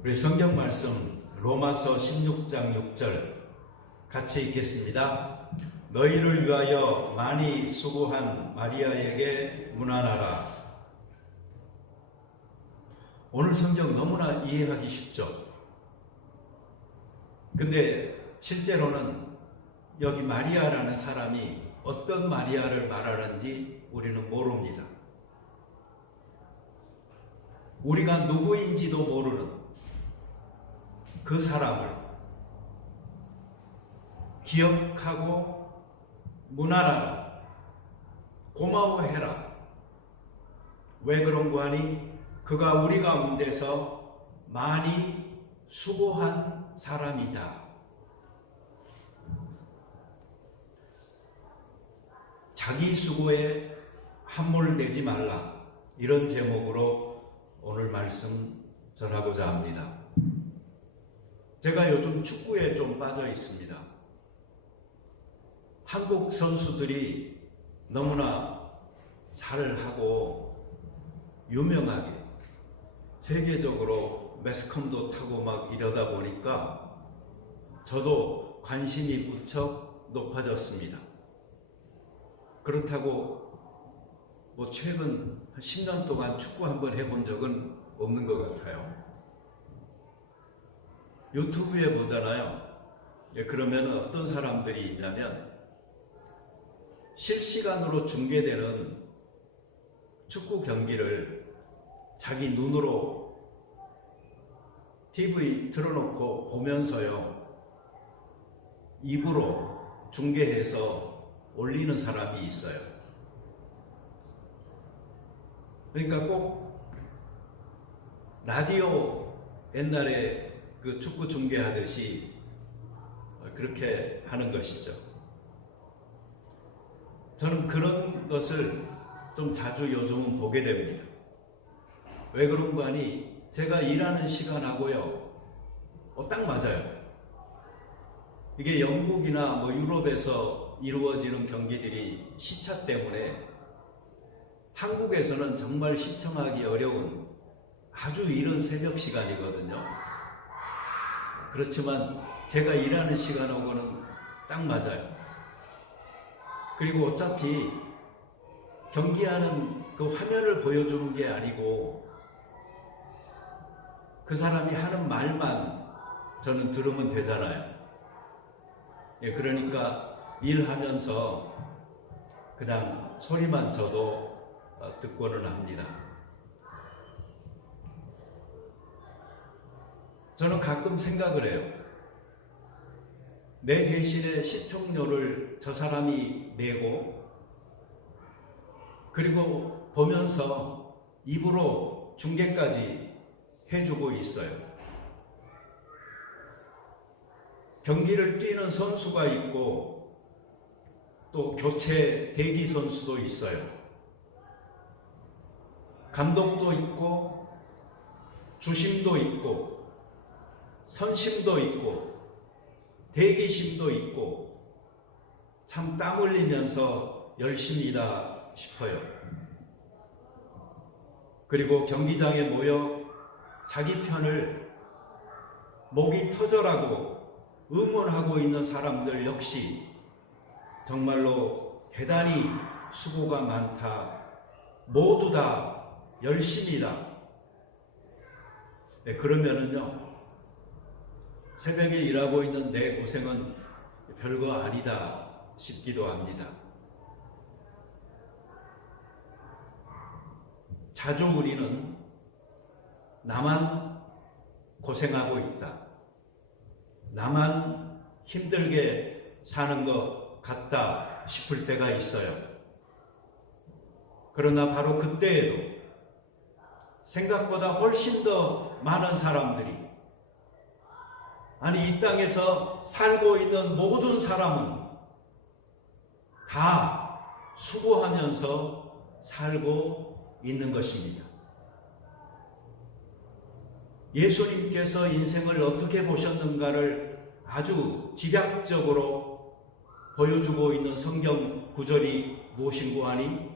우리 성경 말씀 로마서 16장 6절 같이 읽겠습니다. 너희를 위하여 많이 수고한 마리아에게 문안하라. 오늘 성경 너무나 이해하기 쉽죠. 근데 실제로는 여기 마리아라는 사람이 어떤 마리아를 말하는지 우리는 모릅니다. 우리가 누구인지도 모르는 그 사람을 기억하고 문안하라, 고마워해라. 왜 그런 거 하니? 그가 우리 가운데서 많이 수고한 사람이다. 자기 수고에 함몰되지 말라. 이런 제목으로 오늘 말씀 전하고자 합니다. 제가 요즘 축구에 좀 빠져 있습니다. 한국 선수들이 너무나 잘하고 유명하게 세계적으로 매스컴도 타고 막 이러다 보니까 저도 관심이 무척 높아졌습니다. 그렇다고 최근 10년 동안 축구 한번 해본 적은 없는 것 같아요. 유튜브에 보잖아요. 그러면 어떤 사람들이 있냐면 실시간으로 중계되는 축구 경기를 자기 눈으로 TV 틀어놓고 보면서요, 입으로 중계해서 올리는 사람이 있어요. 그러니까 꼭 라디오 옛날에 그 축구 중계하듯이 그렇게 하는 것이죠. 저는 그런 것을 좀 자주 요즘은 보게 됩니다. 왜 그런 거 하니? 제가 일하는 시간하고요, 딱 맞아요. 이게 영국이나 유럽에서 이루어지는 경기들이 시차 때문에 한국에서는 정말 시청하기 어려운 아주 이른 새벽 시간이거든요. 그렇지만 제가 일하는 시간하고는 딱 맞아요. 그리고 어차피 경기하는 그 화면을 보여주는 게 아니고 그 사람이 하는 말만 저는 들으면 되잖아요. 그러니까 일하면서 그냥 소리만 저도 듣고는 합니다. 저는 가끔 생각을 해요. 내 대신에 시청료를 저 사람이 내고, 그리고 보면서 입으로 중계까지 해주고 있어요. 경기를 뛰는 선수가 있고 또 교체 대기 선수도 있어요. 감독도 있고 주심도 있고 선심도 있고 대기심도 있고 참 땀 흘리면서 열심히 일하 싶어요. 그리고 경기장에 모여 자기 편을 목이 터져라고 응원하고 있는 사람들 역시 정말로 대단히 수고가 많다. 모두 다 열심이다. 그러면은요, 새벽에 일하고 있는 내 고생은 별거 아니다 싶기도 합니다. 자주 우리는 나만 고생하고 있다, 나만 힘들게 사는 것 같다 싶을 때가 있어요. 그러나 바로 그때에도 생각보다 훨씬 더 많은 사람들이, 아니 이 땅에서 살고 있는 모든 사람은 다 수고하면서 살고 있는 것입니다. 예수님께서 인생을 어떻게 보셨는가를 아주 집약적으로 보여주고 있는 성경 구절이 무엇인고 하니?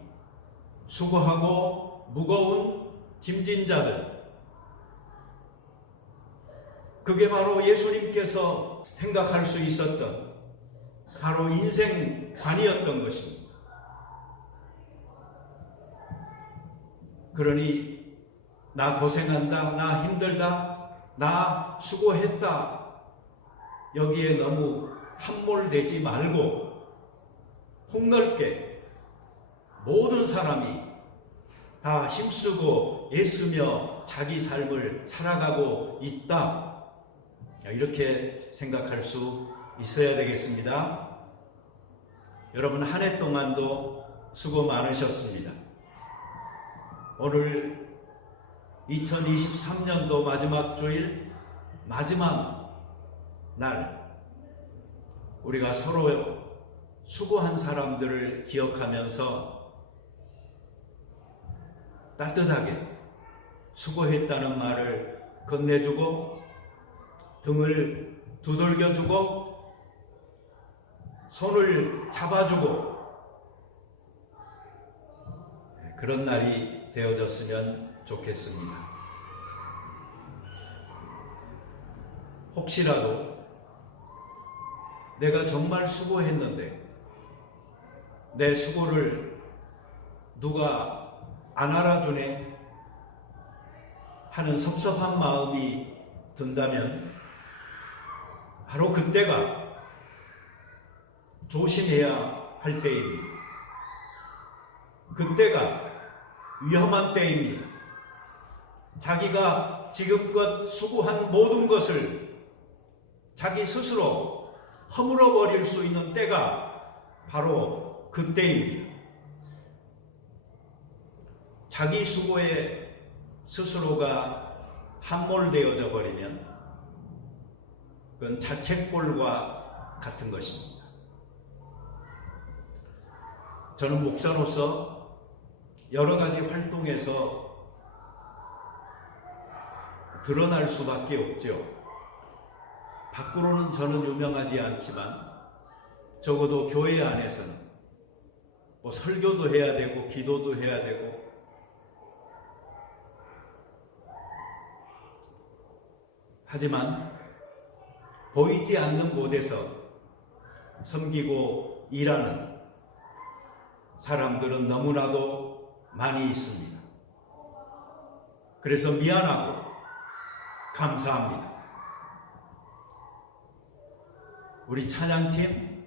수고하고 무거운 짐진 자들, 그게 바로 예수님께서 생각할 수 있었던 바로 인생관이었던 것입니다. 그러니 나 고생한다, 나 힘들다, 나 수고했다, 여기에 너무 함몰되지 말고 폭넓게 모든 사람이 다 힘쓰고 애쓰며 자기 삶을 살아가고 있다, 이렇게 생각할 수 있어야 되겠습니다. 여러분, 한 해 동안도 수고 많으셨습니다. 오늘 2023년도 마지막 주일, 마지막 날, 우리가 서로 수고한 사람들을 기억하면서 따뜻하게 수고했다는 말을 건네주고 등을 두들겨주고 손을 잡아주고 그런 날이 되어졌으면 좋겠습니다. 혹시라도 내가 정말 수고했는데 내 수고를 누가 안 알아주네 하는 섭섭한 마음이 든다면 바로 그때가 조심해야 할 때입니다. 그때가 위험한 때입니다. 자기가 지금껏 수고한 모든 것을 자기 스스로 허물어 버릴 수 있는 때가 바로 그때입니다. 자기 수고에 스스로가 함몰되어져 버리면 그건 자책골과 같은 것입니다. 저는 목사로서 여러 가지 활동에서 드러날 수밖에 없죠. 밖으로는 저는 유명하지 않지만 적어도 교회 안에서는 뭐 설교도 해야 되고 기도도 해야 되고 하지만 보이지 않는 곳에서 섬기고 일하는 사람들은 너무나도 많이 있습니다. 그래서 미안하고 감사합니다. 우리 찬양팀,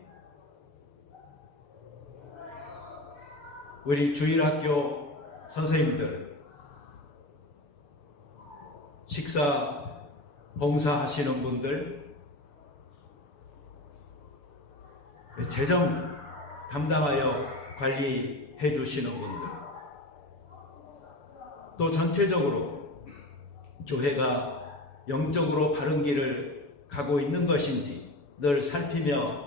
우리 주일학교 선생님들, 식사 봉사하시는 분들, 재정 담당하여 관리해 주시는 분들, 또 전체적으로 교회가 영적으로 바른 길을 가고 있는 것인지 늘 살피며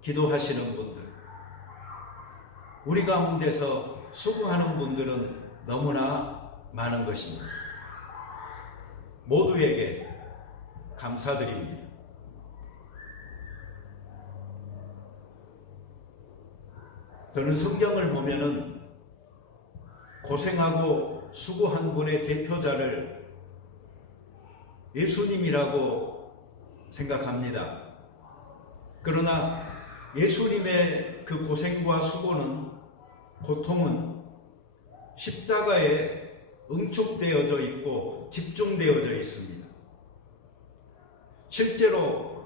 기도하시는 분들, 우리 가운데서 수고하는 분들은 너무나 많은 것입니다. 모두에게 감사드립니다. 저는 성경을 보면은 고생하고 수고한 분의 대표자를 예수님이라고 생각합니다. 그러나 예수님의 그 고생과 수고는, 고통은 십자가에 응축되어져 있고 집중되어져 있습니다. 실제로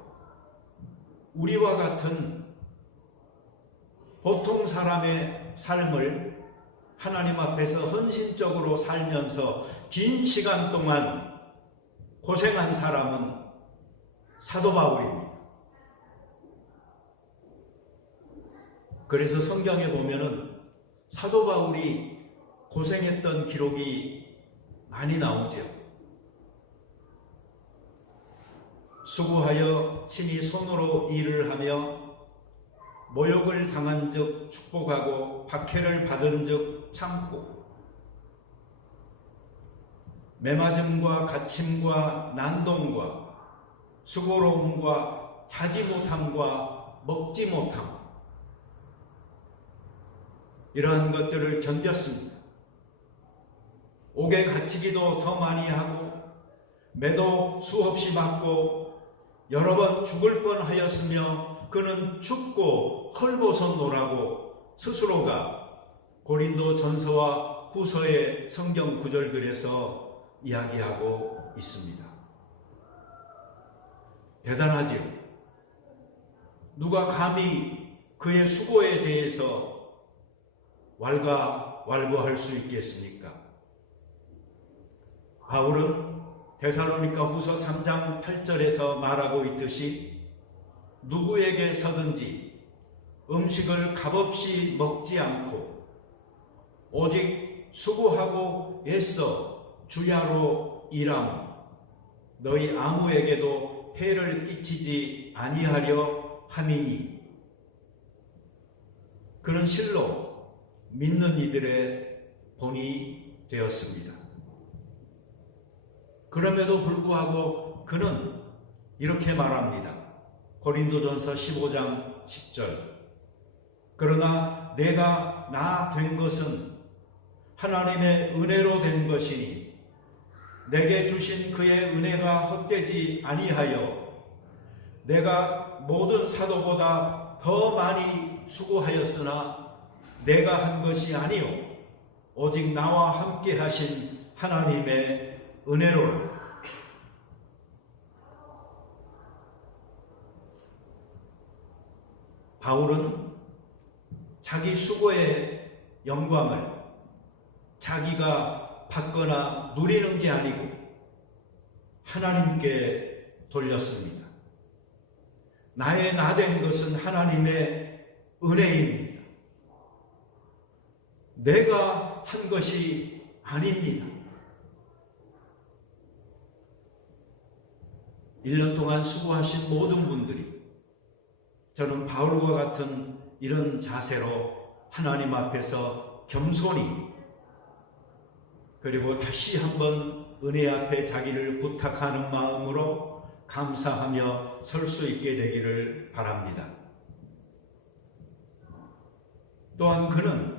우리와 같은 보통 사람의 삶을 하나님 앞에서 헌신적으로 살면서 긴 시간 동안 고생한 사람은 사도 바울입니다. 그래서 성경에 보면은 사도 바울이 고생했던 기록이 많이 나오죠. 수고하여 친히 손으로 일을 하며 모욕을 당한 즉 축복하고 박해를 받은 즉 참고 매맞음과 갇힘과 난동과 수고로움과 자지 못함과 먹지 못함, 이러한 것들을 견뎠습니다. 옥에 갇히기도 더 많이 하고 매도 수없이 받고 여러 번 죽을 뻔하였으며 그는 죽고 헐벗었노라고 스스로가 고린도 전서와 후서의 성경 구절들에서 이야기하고 있습니다. 대단하지요. 누가 감히 그의 수고에 대해서 왈가왈부할 수 있겠습니까? 바울은 데살로니가 후서 3장 8절에서 말하고 있듯이 누구에게서든지 음식을 값없이 먹지 않고 오직 수고하고 애써 주야로 일함 너희 아무에게도 해를 끼치지 아니하려 함이니 그는 실로 믿는 이들의 본이 되었습니다. 그럼에도 불구하고 그는 이렇게 말합니다. 고린도전서 15장 10절 그러나 내가 나 된 것은 하나님의 은혜로 된 것이니 내게 주신 그의 은혜가 헛되지 아니하여 내가 모든 사도보다 더 많이 수고하였으나 내가 한 것이 아니요 오직 나와 함께 하신 하나님의 은혜로라. 바울은 자기 수고의 영광을 자기가 받거나 누리는 게 아니고 하나님께 돌렸습니다. 나의 나 된 것은 하나님의 은혜입니다. 내가 한 것이 아닙니다. 1년 동안 수고하신 모든 분들이 저는 바울과 같은 이런 자세로 하나님 앞에서 겸손히 그리고 다시 한번 은혜 앞에 자기를 부탁하는 마음으로 감사하며 설 수 있게 되기를 바랍니다. 또한 그는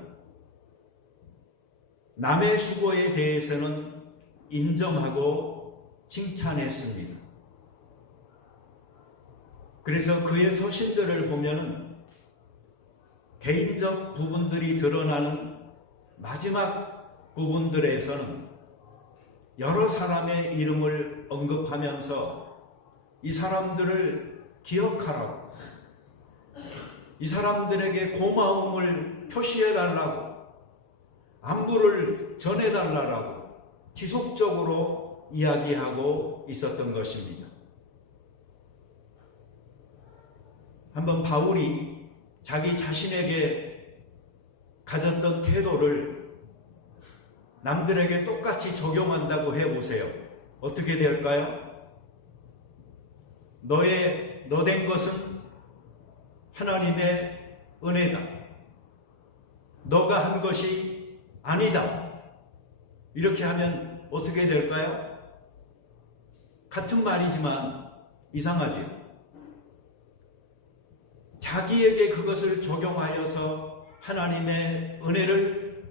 남의 수고에 대해서는 인정하고 칭찬했습니다. 그래서 그의 서신들을 보면은 개인적 부분들이 드러나는 마지막 부분들에서는 여러 사람의 이름을 언급하면서 이 사람들을 기억하라고, 이 사람들에게 고마움을 표시해달라고, 안부를 전해달라고 지속적으로 이야기하고 있었던 것입니다. 한번 바울이 자기 자신에게 가졌던 태도를 남들에게 똑같이 적용한다고 해보세요. 어떻게 될까요? 너 된 것은 하나님의 은혜다. 너가 한 것이 아니다. 이렇게 하면 어떻게 될까요? 같은 말이지만 이상하죠. 자기에게 그것을 적용하여서 하나님의 은혜를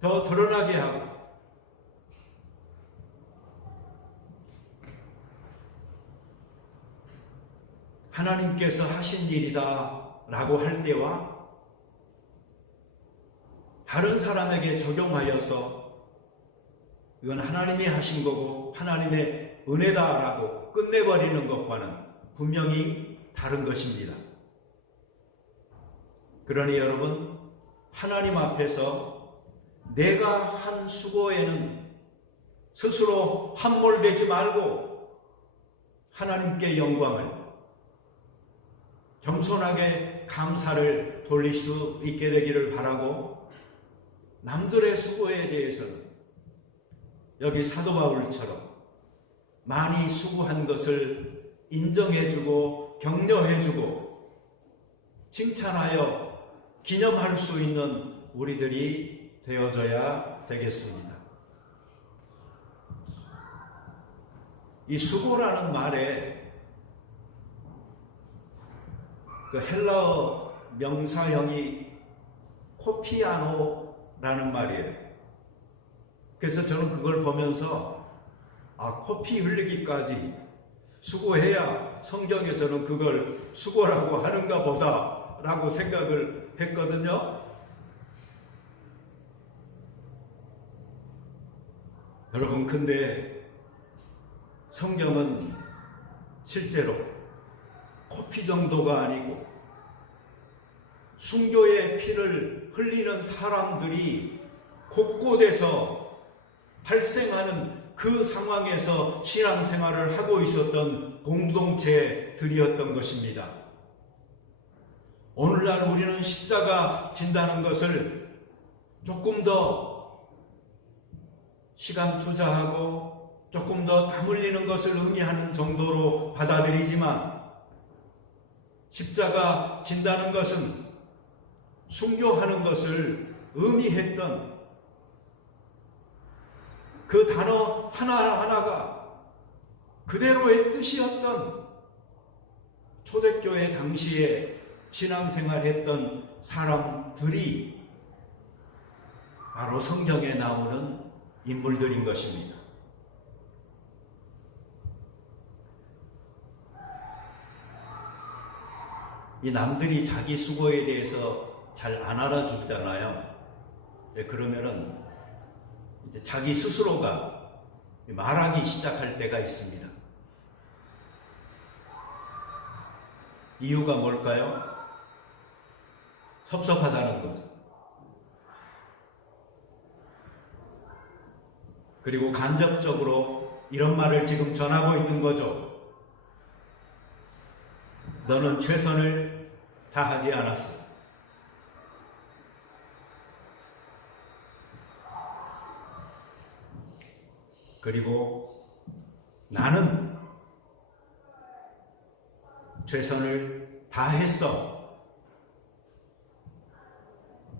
더 드러나게 하고 하나님께서 하신 일이다 라고 할 때와 다른 사람에게 적용하여서 이건 하나님이 하신 거고 하나님의 은혜다 라고 끝내버리는 것과는 분명히 다른 것입니다. 그러니 여러분, 하나님 앞에서 내가 한 수고에는 스스로 함몰되지 말고 하나님께 영광을 겸손하게 감사를 돌릴 수 있게 되기를 바라고, 남들의 수고에 대해서는 여기 사도 바울처럼 많이 수고한 것을 인정해주고 격려해주고 칭찬하여 기념할 수 있는 우리들이 되어져야 되겠습니다. 이 수고라는 말에 그 헬라어 명사형이 코피아노라는 말이에요. 그래서 저는 그걸 보면서 코피 흘리기까지 수고해야 성경에서는 그걸 수고라고 하는가 보다라고 생각을 했거든요. 여러분, 근데 성경은 실제로 코피 정도가 아니고 순교의 피를 흘리는 사람들이 곳곳에서 발생하는 그 상황에서 신앙생활을 하고 있었던 공동체들이었던 것입니다. 오늘날 우리는 십자가 진다는 것을 조금 더 시간 투자하고 조금 더 땀 흘리는 것을 의미하는 정도로 받아들이지만, 십자가 진다는 것은 순교하는 것을 의미했던 그 단어 하나하나가 그대로의 뜻이었던 초대교회 당시에 신앙생활했던 사람들이 바로 성경에 나오는 인물들인 것입니다. 이 남들이 자기 수고에 대해서 잘 안 알아주잖아요. 그러면은 이제 자기 스스로가 말하기 시작할 때가 있습니다. 이유가 뭘까요? 섭섭하다는 거죠. 그리고 간접적으로 이런 말을 지금 전하고 있는 거죠. 너는 최선을 다하지 않았어. 그리고 나는 최선을 다했어.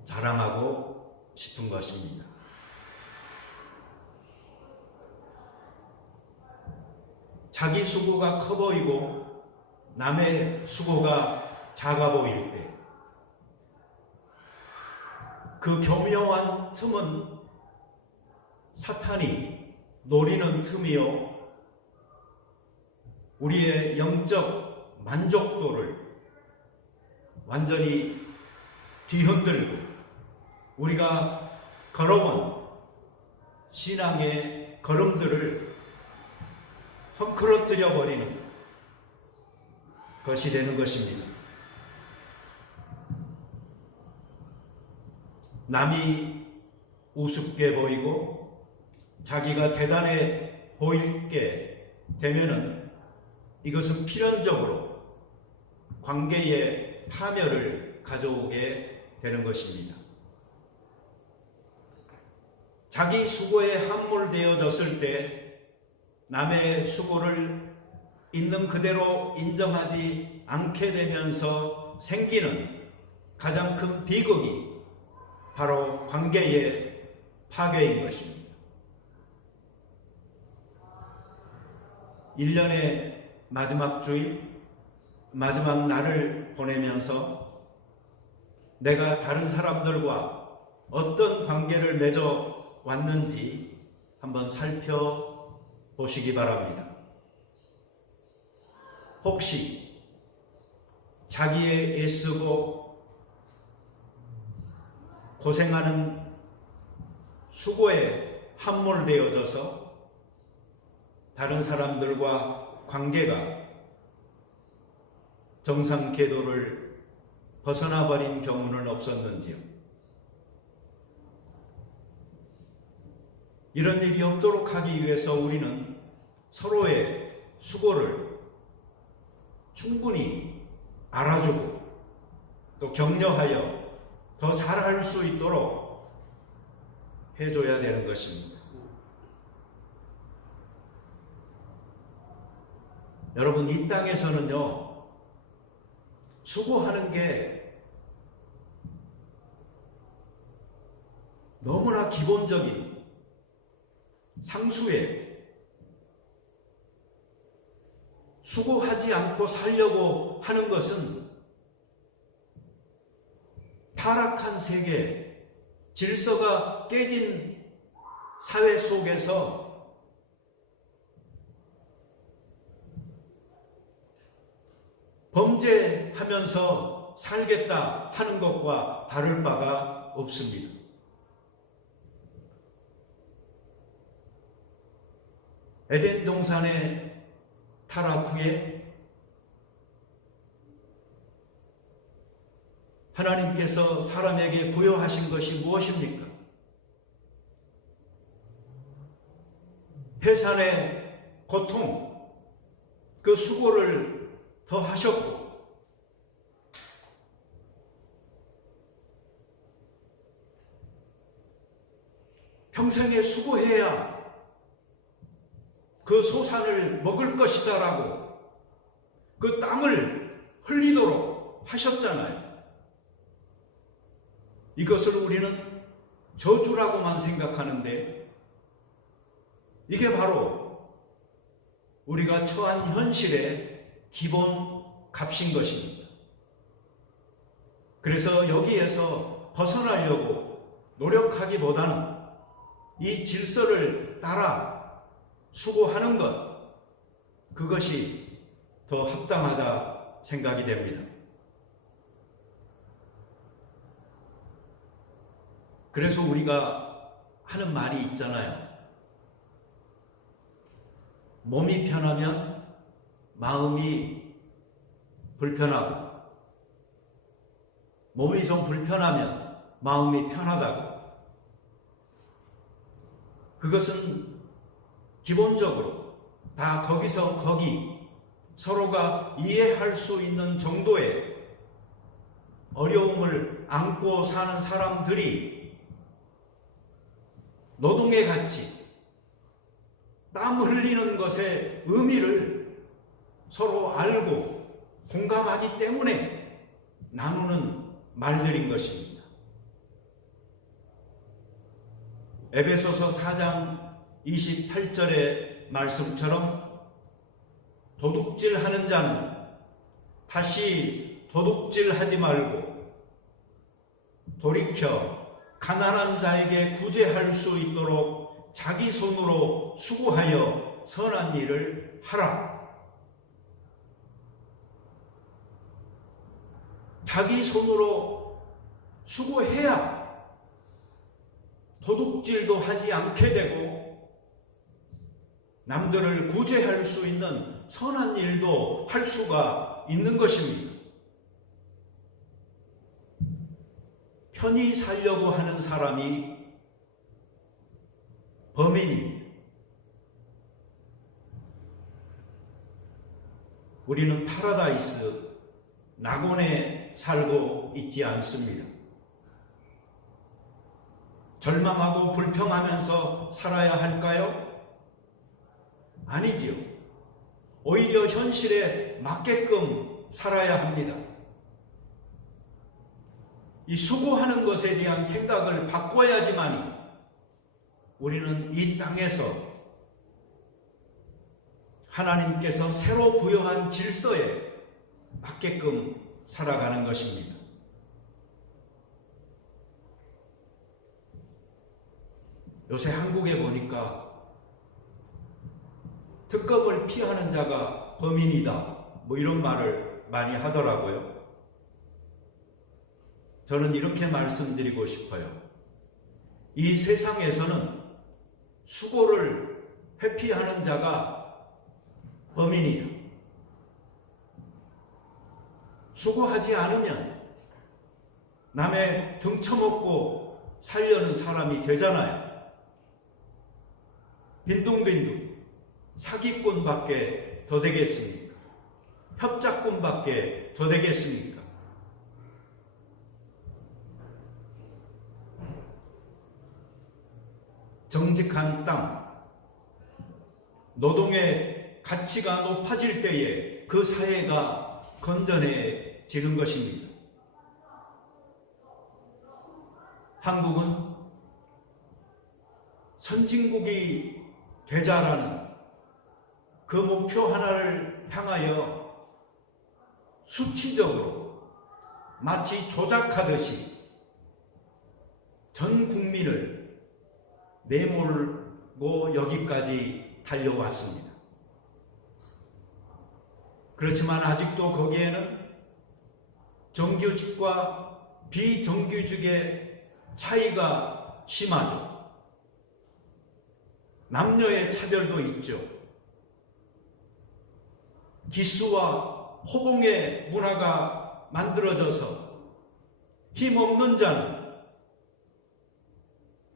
자랑하고 싶은 것입니다. 자기 수고가 커 보이고 남의 수고가 작아 보일 때, 그 교묘한 틈은 사탄이 노리는 틈이요, 우리의 영적 만족도를 완전히 뒤흔들고 우리가 걸어온 신앙의 걸음들을 헝클어뜨려 버리는 것이 되는 것입니다. 남이 우습게 보이고 자기가 대단해 보이게 되면은 이것은 필연적으로 관계의 파멸을 가져오게 되는 것입니다. 자기 수고에 함몰되어졌을 때 남의 수고를 있는 그대로 인정하지 않게 되면서 생기는 가장 큰 비극이 바로 관계의 파괴인 것입니다. 1년의 마지막 주일, 마지막 날을 보내면서 내가 다른 사람들과 어떤 관계를 맺어 왔는지 한번 살펴보시기 바랍니다. 혹시 자기의 애쓰고 고생하는 수고에 함몰되어져서 다른 사람들과 관계가 정상 궤도를 벗어나 버린 경우는 없었는지요? 이런 일이 없도록 하기 위해서 우리는 서로의 수고를 충분히 알아주고 또 격려하여 더 잘할 수 있도록 해줘야 되는 것입니다. 여러분, 이 땅에서는요, 수고하는 게 너무나 기본적인 상수에 수고하지 않고 살려고 하는 것은 타락한 세계, 질서가 깨진 사회 속에서 범죄하면서 살겠다 하는 것과 다를 바가 없습니다. 에덴 동산의 타락 후에 하나님께서 사람에게 부여하신 것이 무엇입니까? 해산의 고통, 그 수고를 더 하셨고, 평생에 수고해야 그 소산을 먹을 것이다라고 그 땀을 흘리도록 하셨잖아요. 이것을 우리는 저주라고만 생각하는데 이게 바로 우리가 처한 현실의 기본 값인 것입니다. 그래서 여기에서 벗어나려고 노력하기보다는 이 질서를 따라 수고하는 것, 그것이 더 합당하다 생각이 됩니다. 그래서 우리가 하는 말이 있잖아요. 몸이 편하면 마음이 불편하고, 몸이 좀 불편하면 마음이 편하다고. 그것은 기본적으로 다 거기서 거기 서로가 이해할 수 있는 정도의 어려움을 안고 사는 사람들이 노동의 가치, 땀 흘리는 것의 의미를 서로 알고 공감하기 때문에 나누는 말들인 것입니다. 에베소서 4장 28절의 말씀처럼 도둑질하는 자는 다시 도둑질하지 말고 돌이켜 가난한 자에게 구제할 수 있도록 자기 손으로 수고하여 선한 일을 하라. 자기 손으로 수고해야 도둑질도 하지 않게 되고 남들을 구제할 수 있는 선한 일도 할 수가 있는 것입니다. 편히 살려고 하는 사람이 범인입니다. 우리는 파라다이스, 낙원에 살고 있지 않습니다. 절망하고 불평하면서 살아야 할까요? 아니지요. 오히려 현실에 맞게끔 살아야 합니다. 이 수고하는 것에 대한 생각을 바꿔야지만 우리는 이 땅에서 하나님께서 새로 부여한 질서에 맞게끔 살아가는 것입니다. 요새 한국에 보니까 특검을 피하는 자가 범인이다, 뭐 이런 말을 많이 하더라고요. 저는 이렇게 말씀드리고 싶어요. 이 세상에서는 수고를 회피하는 자가 범인이다. 수고하지 않으면 남의 등쳐먹고 살려는 사람이 되잖아요. 빈둥빈둥 사기꾼밖에 더 되겠습니까? 협작꾼밖에 더 되겠습니까? 정직한 땅, 노동의 가치가 높아질 때에 그 사회가 건전해지는 것입니다. 한국은 선진국이 되자라는 그 목표 하나를 향하여 수치적으로 마치 조작하듯이 전 국민을 내몰고 여기까지 달려왔습니다. 그렇지만 아직도 거기에는 정규직과 비정규직의 차이가 심하죠. 남녀의 차별도 있죠. 기수와 호봉의 문화가 만들어져서 힘없는 자는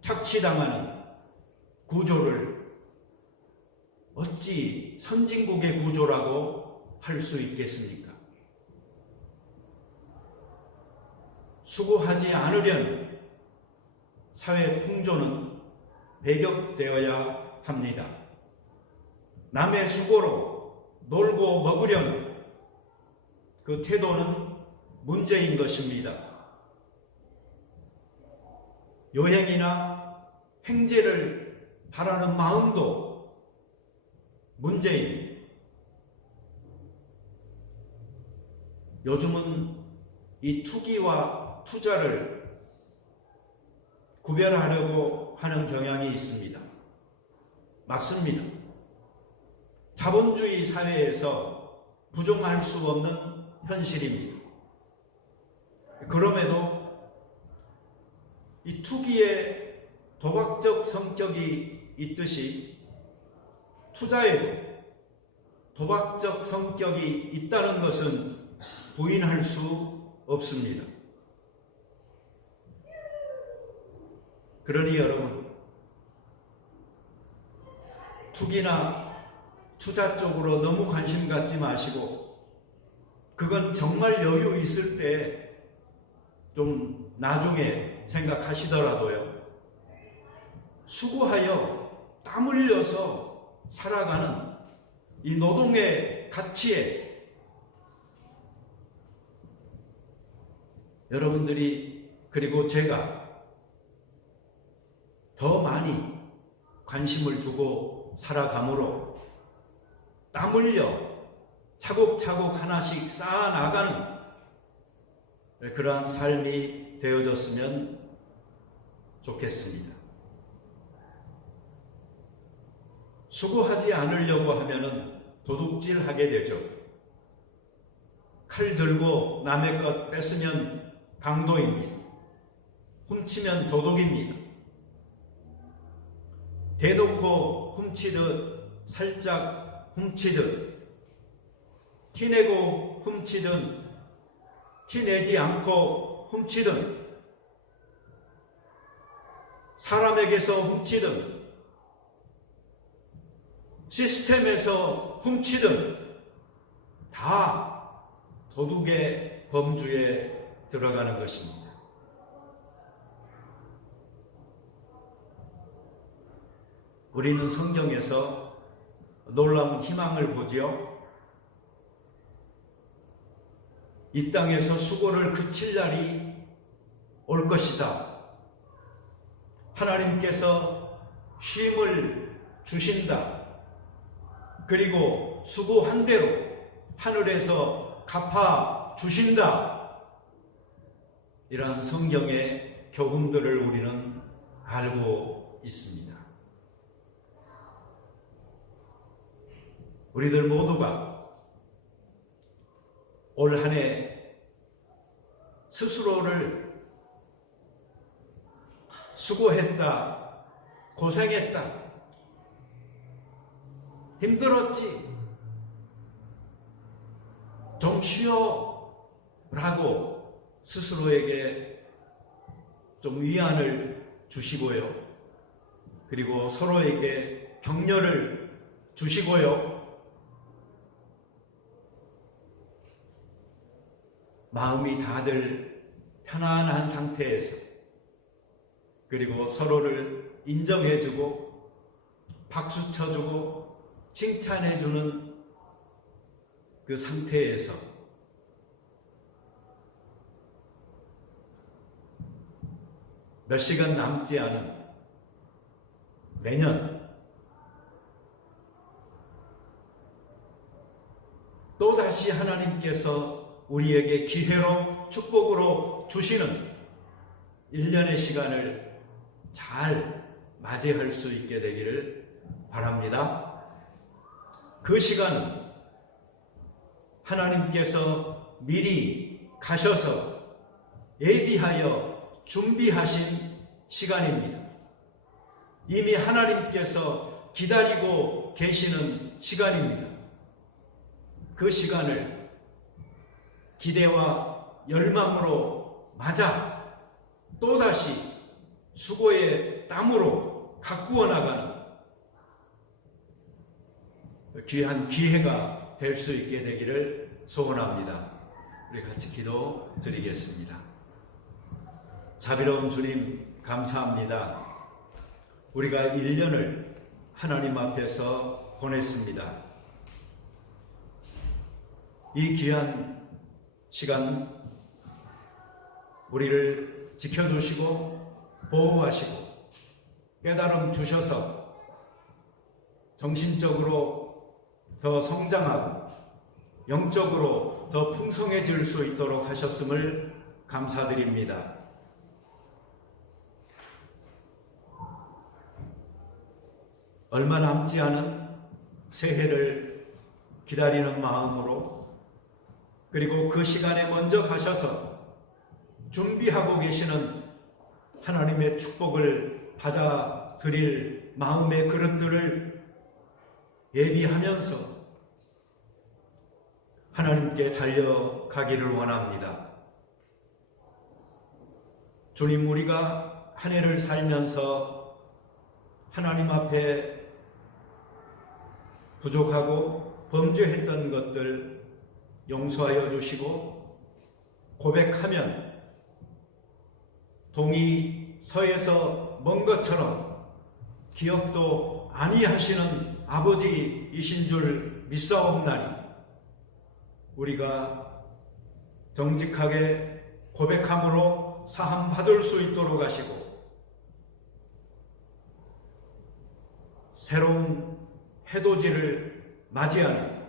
착취당하는 구조를 어찌 선진국의 구조라고 할 수 있겠습니까? 수고하지 않으려는 사회 풍조는 배격되어야 합니다. 남의 수고로 놀고 먹으려는 그 태도는 문제인 것입니다. 여행이나 행제를 바라는 마음도 문제입니다. 요즘은 이 투기와 투자를 구별하려고 하는 경향이 있습니다. 맞습니다. 자본주의 사회에서 부정할 수 없는 현실입니다. 그럼에도 이 투기의 도박적 성격이 있듯이 투자에도 도박적 성격이 있다는 것은 부인할 수 없습니다. 그러니 여러분, 투기나 투자 쪽으로 너무 관심 갖지 마시고, 그건 정말 여유 있을 때 좀 나중에 생각하시더라도요, 수고하여 땀 흘려서 살아가는 이 노동의 가치에 여러분들이, 그리고 제가 더 많이 관심을 두고 살아가므로 땀 흘려 차곡차곡 하나씩 쌓아나가는 그러한 삶이 되어졌으면 좋겠습니다. 수고하지 않으려고 하면은 도둑질하게 되죠. 칼 들고 남의 것 뺏으면 강도입니다. 훔치면 도둑입니다. 대놓고 훔치듯 살짝 훔치듯 티내고 훔치든 티내지 않고 훔치든 사람에게서 훔치든 시스템에서 훔치든 다 도둑의 범주에 들어가는 것입니다. 우리는 성경에서 놀라운 희망을 보지요. 이 땅에서 수고를 그칠 날이 올 것이다. 하나님께서 쉼을 주신다. 그리고 수고한 대로 하늘에서 갚아 주신다. 이러한 성경의 교훈들을 우리는 알고 있습니다. 우리들 모두가 올 한 해 스스로를 수고했다, 고생했다, 힘들었지, 좀 쉬어 라고 스스로에게 좀 위안을 주시고요. 그리고 서로에게 격려를 주시고요. 마음이 다들 편안한 상태에서, 그리고 서로를 인정해주고 박수 쳐주고 칭찬해주는 그 상태에서 몇 시간 남지 않은 내년 또다시 하나님께서 우리에게 기회로 축복으로 주시는 1년의 시간을 잘 맞이할 수 있게 되기를 바랍니다. 그 시간은 하나님께서 미리 가셔서 예비하여 준비하신 시간입니다. 이미 하나님께서 기다리고 계시는 시간입니다. 그 시간을 기대와 열망으로 맞아 또다시 수고의 땀으로 가꾸어 나가는 귀한 기회가 될 수 있게 되기를 소원합니다. 우리 같이 기도 드리겠습니다. 자비로운 주님, 감사합니다. 우리가 1년을 하나님 앞에서 보냈습니다. 이 귀한 시간 우리를 지켜주시고 보호하시고 깨달음 주셔서 정신적으로 더 성장하고 영적으로 더 풍성해질 수 있도록 하셨음을 감사드립니다. 얼마 남지 않은 새해를 기다리는 마음으로, 그리고 그 시간에 먼저 가셔서 준비하고 계시는 하나님의 축복을 받아들일 마음의 그릇들을 예비하면서 하나님께 달려가기를 원합니다. 주님, 우리가 한 해를 살면서 하나님 앞에 부족하고 범죄했던 것들 용서하여 주시고, 고백하면 동이 서에서 먼 것처럼 기억도 아니하시는 아버지이신 줄 믿사옵나니, 우리가 정직하게 고백함으로 사함 받을 수 있도록 하시고, 새로운 해돋이를 맞이하는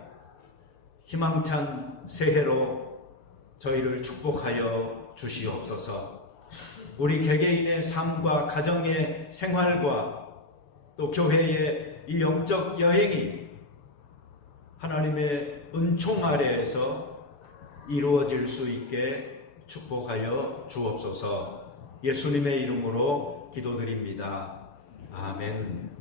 희망찬 새해로 저희를 축복하여 주시옵소서. 우리 개개인의 삶과 가정의 생활과 또 교회의 이 영적 여행이 하나님의 은총 아래에서 이루어질 수 있게 축복하여 주옵소서. 예수님의 이름으로 기도드립니다. 아멘.